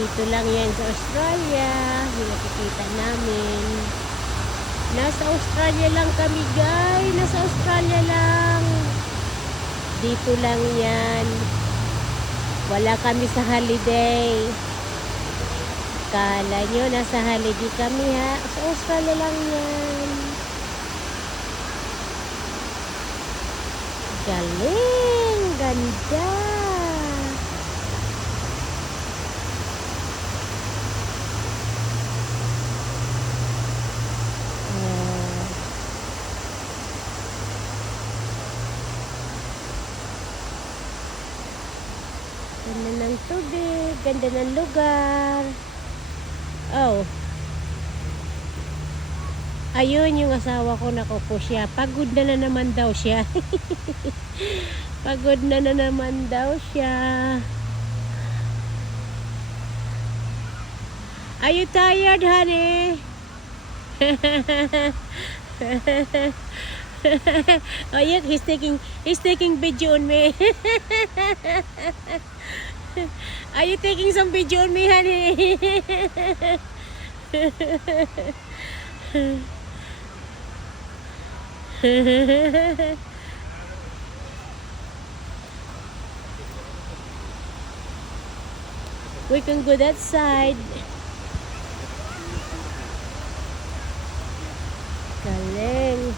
Dito lang yan sa Australia. Yung nakikita namin. Nasa Australia lang kami, guys. Nasa Australia lang. Dito lang yan. Wala kami sa holiday. Kala nyo, nasa holiday kami ha. Sa Australia lang yan. Galing! Ganda! Ganda ng tubig, ganda ng lugar. Oh. Ayun yung asawa ko, nakupo siya. Pagod na naman daw siya. Pagod na naman daw siya. Are you tired, honey? Oh yeah, he's taking video on me. Are you taking some video on me, honey? We can go that side. Galing.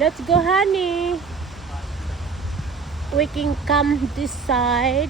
Let's go, honey. We can come this side.